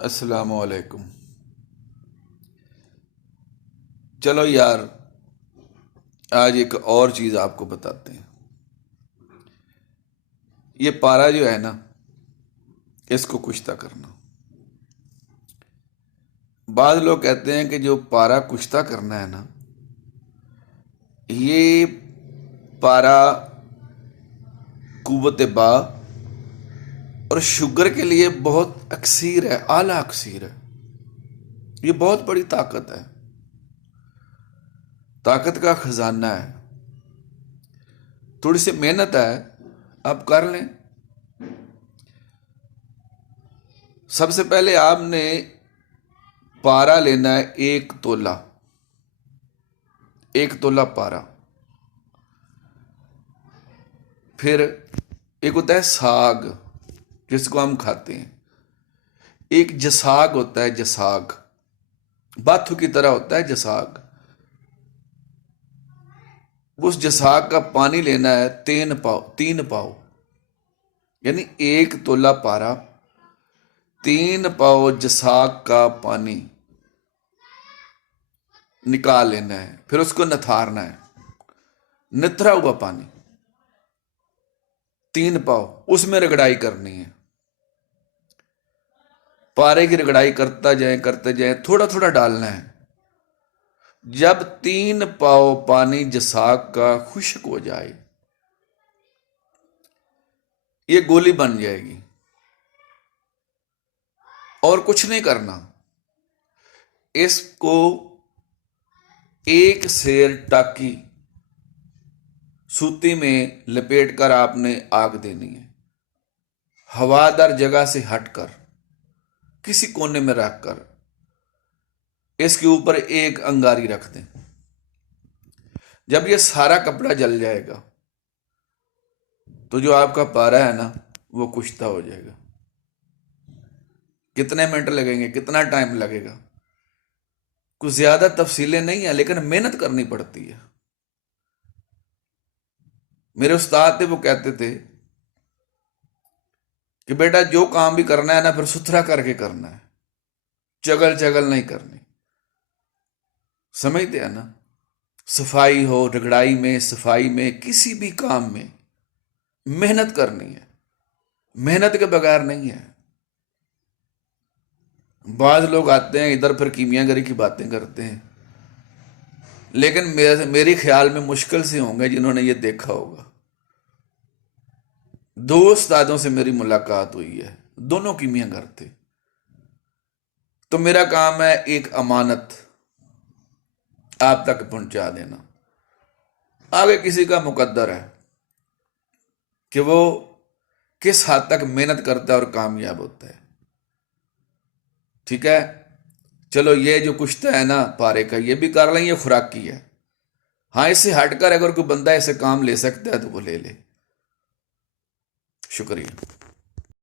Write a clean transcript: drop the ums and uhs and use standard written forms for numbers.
السلام علیکم۔ چلو یار، آج ایک اور چیز آپ کو بتاتے ہیں۔ یہ پارا جو ہے نا، اس کو کشتہ کرنا۔ بعض لوگ کہتے ہیں کہ جو پارا کشتہ کرنا ہے نا، یہ پارا قوت با اور شوگر کے لیے بہت اکثیر ہے، اعلیٰ اکثیر ہے۔ یہ بہت بڑی طاقت ہے، طاقت کا خزانہ ہے۔ تھوڑی سی محنت ہے، آپ کر لیں۔ سب سے پہلے آپ نے پارا لینا ہے 1 تولہ، 1 تولہ پارا۔ پھر ایک ہوتا ہے ساگ، جس کو ہم کھاتے ہیں۔ ایک جساگ ہوتا ہے، جساگ باتھو کی طرح ہوتا ہے جساگ۔ اس جساگ کا پانی لینا ہے 3 پاؤ، یعنی 1 تولہ پارا، 3 پاؤ جساگ کا پانی نکال لینا ہے۔ پھر اس کو نتھارنا ہے، نتھرا ہوا پانی 3 پاؤ، اس میں رگڑائی کرنی ہے۔ پارے کی رگڑائی کرتے جائیں، تھوڑا تھوڑا ڈالنا ہے۔ جب 3 پاؤ پانی جساگ کا خشک ہو جائے، یہ گولی بن جائے گی۔ اور کچھ نہیں کرنا، اس کو ایک سیر ٹاکی سوتی میں لپیٹ کر آپ نے آگ دینی ہے، ہوادار جگہ سے ہٹ کر، کسی کونے میں رکھ کر اس کے اوپر ایک انگاری رکھ دیں۔ جب یہ سارا کپڑا جل جائے گا تو جو آپ کا پارا ہے نا، وہ کشتہ ہو جائے گا۔ کتنے منٹ لگیں گے، کتنا ٹائم لگے گا، کچھ زیادہ تفصیلیں نہیں ہیں، لیکن محنت کرنی پڑتی ہے۔ میرے استاد تھے، وہ کہتے تھے کہ بیٹا جو کام بھی کرنا ہے نا، پھر ستھرا کر کے کرنا ہے، چگل نہیں کرنی۔ سمجھتے ہیں نا؟ صفائی ہو، رگڑائی میں، صفائی میں، کسی بھی کام میں محنت کرنی ہے، محنت کے بغیر نہیں ہے۔ بعض لوگ آتے ہیں ادھر، پھر کیمیا گری کی باتیں کرتے ہیں، لیکن میری خیال میں مشکل سے ہوں گے جنہوں نے یہ دیکھا ہوگا۔ 2 استادوں سے میری ملاقات ہوئی ہے، دونوں کیمیا گر تھے۔ تو میرا کام ہے ایک امانت آپ تک پہنچا دینا۔ آگے کسی کا مقدر ہے کہ وہ کس حد تک محنت کرتا ہے اور کامیاب ہوتا ہے۔ ٹھیک ہے، چلو یہ جو کشتہ ہے نا پارے کا، یہ بھی کر لیں، یہ خوراک کی ہے۔ ہاں، اس سے ہٹ کر اگر کوئی بندہ ایسے کام لے سکتا ہے تو وہ لے لے۔ شکریہ۔